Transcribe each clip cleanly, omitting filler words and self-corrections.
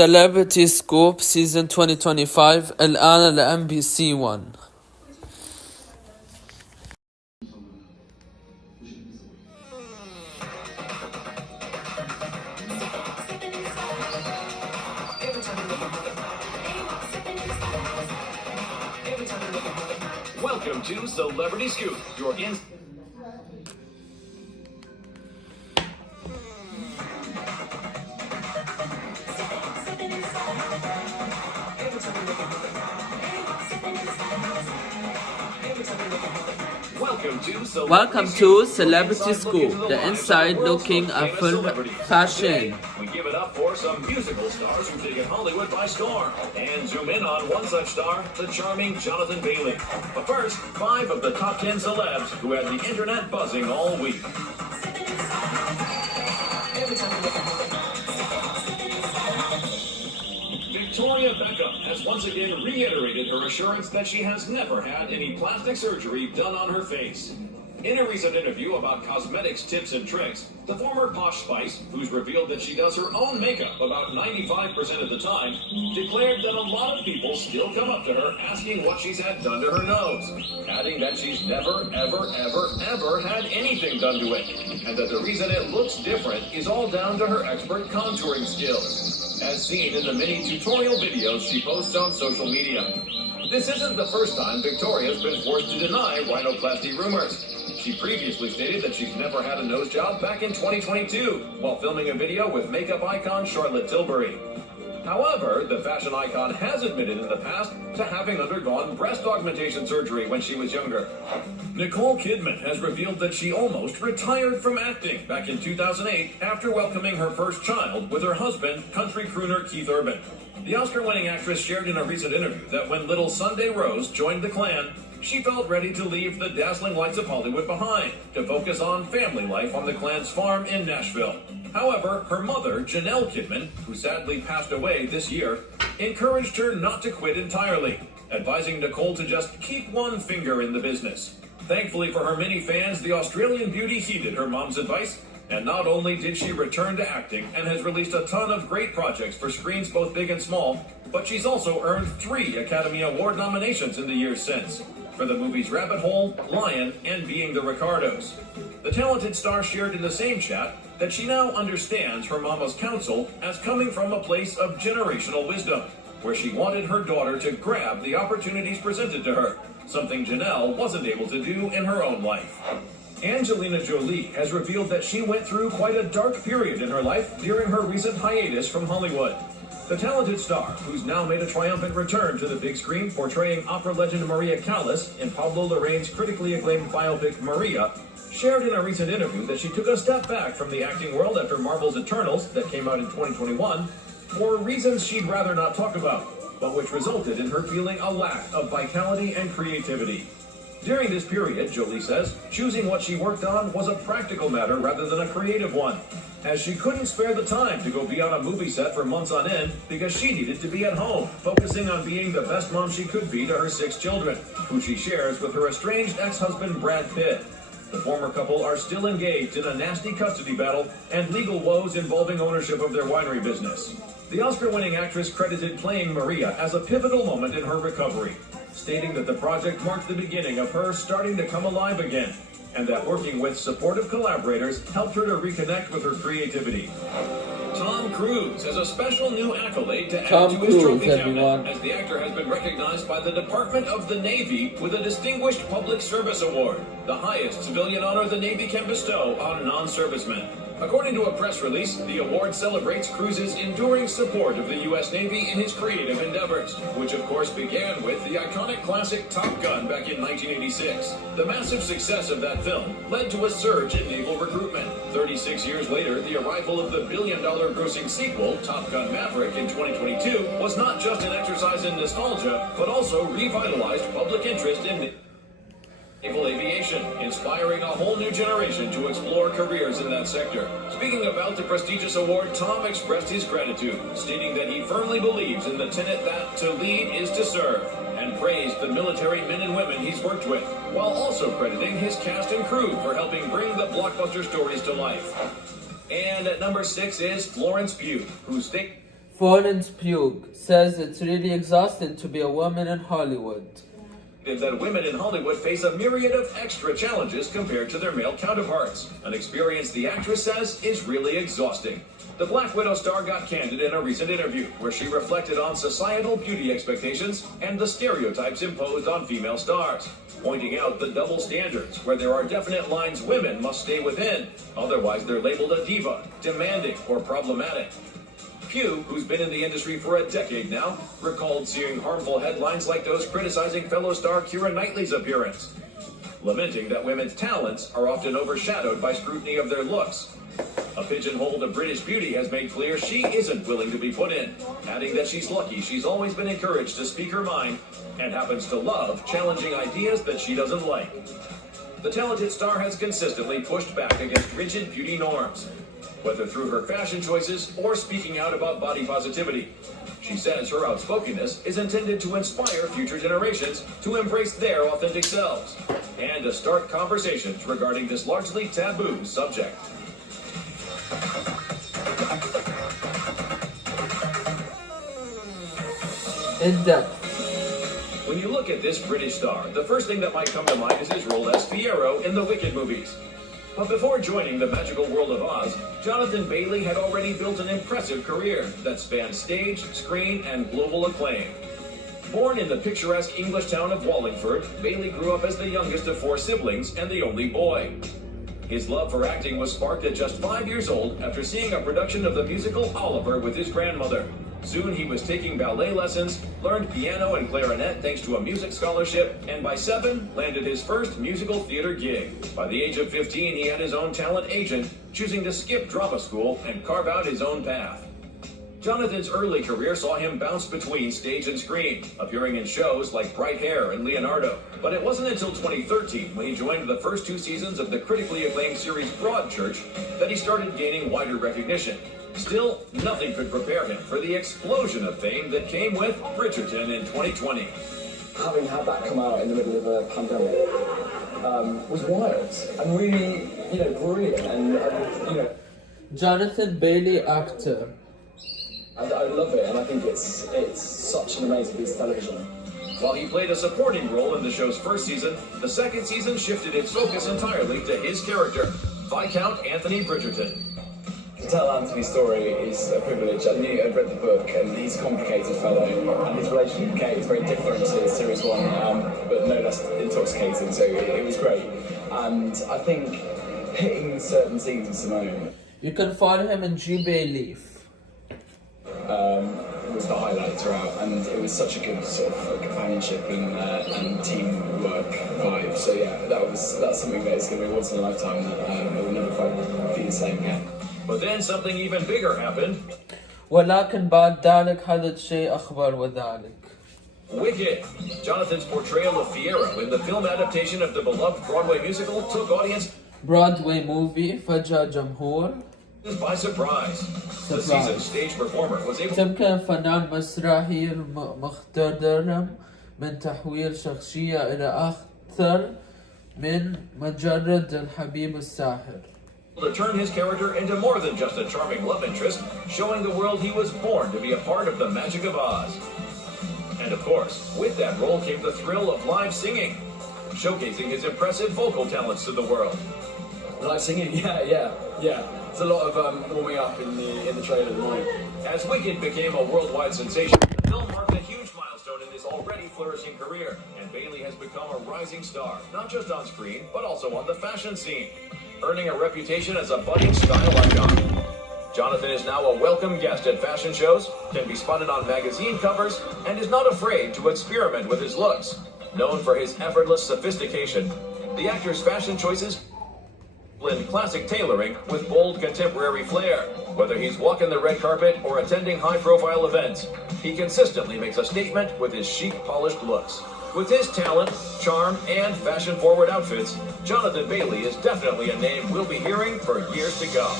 Celebrity Scoop Season 2025 الآن على MBC 1. Welcome to Celebrity Scoop, your Welcome to Celebrity Scoop, the inside looking at film fashion. We give it up for some musical stars who've taken Hollywood by storm. And zoom in on one such star, the charming Jonathan Bailey. But first, 5 of the top 10 celebs who had the internet buzzing all week. Victoria Beckham has once again reiterated her assurance that she has never had any plastic surgery done on her face. In a recent interview about cosmetics tips and tricks, the former Posh Spice, who's revealed that she does her own makeup about 95% of the time, declared that a lot of people still come up to her asking what she's had done to her nose, adding that she's never, ever had anything done to it, and that the reason it looks different is all down to her expert contouring skills, as seen in the many tutorial videos she posts on social media. This isn't the first time Victoria's been forced to deny rhinoplasty rumors. She previously stated that she's never had a nose job back in 2022 while filming a video with makeup icon Charlotte Tilbury. However, the fashion icon has admitted in the past to having undergone breast augmentation surgery when she was younger. Nicole Kidman has revealed that she almost retired from acting back in 2008 after welcoming her first child with her husband, country crooner Keith Urban. The Oscar-winning actress shared in a recent interview that when little Sunday Rose joined the clan, she felt ready to leave the dazzling lights of Hollywood behind to focus on family life on the clan's farm in Nashville. However, her mother, Janelle Kidman, who sadly passed away this year, encouraged her not to quit entirely, advising Nicole to just keep one finger in the business. Thankfully for her many fans, the Australian beauty heeded her mom's advice, and not only did she return to acting and has released a ton of great projects for screens both big and small, but she's also earned 3 Academy Award nominations in the years since, for the movies Rabbit Hole, Lion, and Being the Ricardos. The talented star shared in the same chat that she now understands her mama's counsel as coming from a place of generational wisdom, where she wanted her daughter to grab the opportunities presented to her, something Janelle wasn't able to do in her own life. Angelina Jolie has revealed that she went through quite a dark period in her life during her recent hiatus from Hollywood. The talented star, who's now made a triumphant return to the big screen portraying opera legend Maria Callas in Pablo Larraín's critically acclaimed biopic Maria, shared in a recent interview that she took a step back from the acting world after Marvel's Eternals, that came out in 2021, for reasons she'd rather not talk about, but which resulted in her feeling a lack of vitality and creativity. During this period, Jolie says, choosing what she worked on was a practical matter rather than a creative one, as she couldn't spare the time to go be on a movie set for months on end because she needed to be at home, focusing on being the best mom she could be to her 6 children, who she shares with her estranged ex-husband Brad Pitt. The former couple are still engaged in a nasty custody battle and legal woes involving ownership of their winery business. The Oscar-winning actress credited playing Maria as a pivotal moment in her recovery, stating that the project marked the beginning of her starting to come alive again, and that working with supportive collaborators helped her to reconnect with her creativity. Tom Cruise has a special new accolade to add to his trophy cabinet, as the actor has been recognized by the Department of the Navy with a Distinguished Public Service Award, the highest civilian honor the Navy can bestow on non-servicemen. According to a press release, the award celebrates Cruise's enduring support of the U.S. Navy in his creative endeavors, which of course began with the iconic classic Top Gun back in 1986. The massive success of that film led to a surge in naval recruitment. 36 years later, the arrival of the billion-dollar grossing sequel, Top Gun Maverick, in 2022, was not just an exercise in nostalgia, but also revitalized public interest in naval aviation, inspiring a whole new generation to explore careers in that sector. Speaking about the prestigious award, Tom expressed his gratitude, stating that he firmly believes in the tenet that to lead is to serve, and praised the military men and women he's worked with, while also crediting his cast and crew for helping bring the blockbuster stories to life. And at number 6 is Florence Pugh, who Florence Pugh says it's really exhausting to be a woman in Hollywood. Is that women in Hollywood face a myriad of extra challenges compared to their male counterparts. An experience the actress says is really exhausting. The Black Widow star got candid in a recent interview where she reflected on societal beauty expectations and the stereotypes imposed on female stars, pointing out the double standards where there are definite lines women must stay within, otherwise they're labeled a diva, demanding, or problematic. Pugh, who's been in the industry for a decade now, recalled seeing harmful headlines like those criticizing fellow star Keira Knightley's appearance, lamenting that women's talents are often overshadowed by scrutiny of their looks. A pigeonhole to British beauty has made clear she isn't willing to be put in, adding that she's lucky she's always been encouraged to speak her mind and happens to love challenging ideas that she doesn't like. The talented star has consistently pushed back against rigid beauty norms, whether through her fashion choices or speaking out about body positivity. She says her outspokenness is intended to inspire future generations to embrace their authentic selves and to start conversations regarding this largely taboo subject. In depth. When you look at this British star, the first thing that might come to mind is his role as Fiyero in the Wicked movies. But before joining the magical world of Oz, Jonathan Bailey had already built an impressive career that spanned stage, screen, and global acclaim. Born in the picturesque English town of Wallingford, Bailey grew up as the youngest of 4 siblings and the only boy. His love for acting was sparked at just 5 years old after seeing a production of the musical Oliver with his grandmother. Soon he was taking ballet lessons, learned piano and clarinet thanks to a music scholarship, and by 7, landed his first musical theater gig. By the age of 15, he had his own talent agent, choosing to skip drama school and carve out his own path. Jonathan's early career saw him bounce between stage and screen, appearing in shows like Bright Hair and Leonardo. But it wasn't until 2013, when he joined the first 2 seasons of the critically acclaimed series Broadchurch, that he started gaining wider recognition. Still, nothing could prepare him for the explosion of fame that came with Bridgerton in 2020. Having had that come out in the middle of a pandemic was wild and really, brilliant. And Jonathan Bailey, actor. I love it, and I think it's such an amazing piece of television. While he played a supporting role in the show's first season, the second season shifted its focus entirely to his character, Viscount Anthony Bridgerton. To tell Anthony's story is a privilege. I'd read the book, and he's a complicated fellow, and his relationship with Kate is very different to Series 1, but no less intoxicating, so it was great. And I think hitting certain scenes with Simone You can follow him in G Bay Leaf. Was the highlight throughout, and it was such a good sort of companionship and teamwork vibe. So yeah, that's something that is going to be once in a lifetime that will never quite be the same again. But then something even bigger happened. ولكن بعد ذلك حدث شيء أخبر وذلك. Wicked. Jonathan's portrayal of Fiyero in the film adaptation of the beloved Broadway musical took audience Broadway movie فجأة جمهور by surprise. The season's stage performer was able تمكن الفنان المسرحي المخضرم من تحويل شخصية إلى أكثر من مجرد الحبيب الساحر. to turn his character into more than just a charming love interest, showing the world he was born to be a part of the magic of Oz. And of course, with that role came the thrill of live singing, showcasing his impressive vocal talents to the world. Live singing, yeah. It's a lot of warming up in the trailer at the moment. As Wicked became a worldwide sensation, the film marked a huge milestone in his already flourishing career, and Bailey has become a rising star, not just on screen, but also on the fashion scene, earning a reputation as a budding style icon. Jonathan is now a welcome guest at fashion shows, can be spotted on magazine covers, and is not afraid to experiment with his looks. Known for his effortless sophistication, the actor's fashion choices blend classic tailoring with bold contemporary flair. Whether he's walking the red carpet or attending high-profile events, he consistently makes a statement with his chic, polished looks. With his talent, charm, and fashion-forward outfits, Jonathan Bailey is definitely a name we'll be hearing for years to come.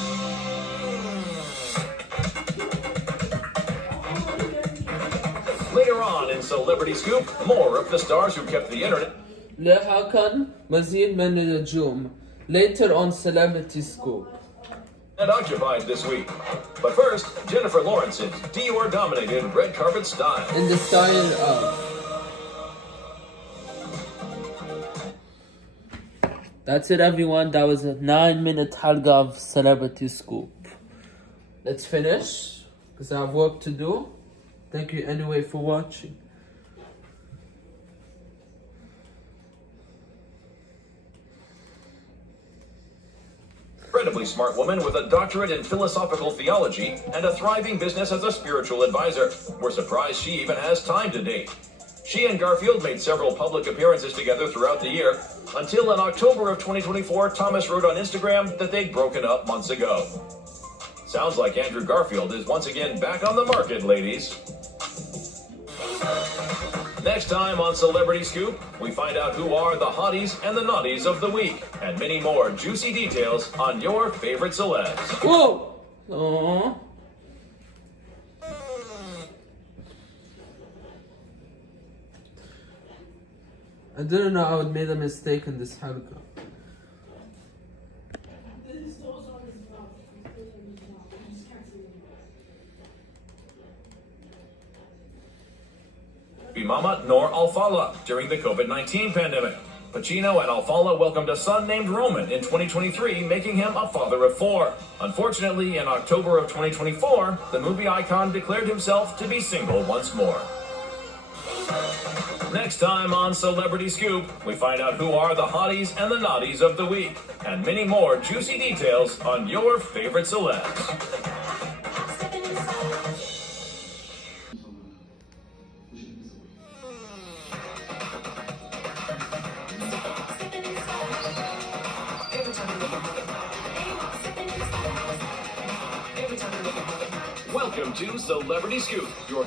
Later on in Celebrity Scoop, more of the stars who kept the internet. لها كان مزيد من النجوم. Later on Celebrity Scoop. and occupied this week. But first, Jennifer Lawrence's Dior-dominated red carpet style. In the style of... That's it, everyone. That was a 9-minute Halga of Celebrity Scoop. Let's finish, because I have work to do. Thank you anyway for watching. Incredibly smart woman with a doctorate in philosophical theology and a thriving business as a spiritual advisor. We're surprised she even has time to date. She and Garfield made several public appearances together throughout the year, until in October of 2024, Thomas wrote on Instagram that they'd broken up months ago. Sounds like Andrew Garfield is once again back on the market, ladies. Next time on Celebrity Scoop, we find out who are the hotties and the naughties of the week, and many more juicy details on your favorite celebs. Whoa! Aww. I didn't know I would made a mistake in this Halka. Mama nor Alfala during the COVID-19 pandemic. Pacino and Alfala welcomed a son named Roman in 2023, making him a father of 4. Unfortunately, in October of 2024, the movie icon declared himself to be single once more. Next time on Celebrity Scoop, we find out who are the hotties and the naughties of the week, and many more juicy details on your favorite celebs. Welcome to Celebrity Scoop, your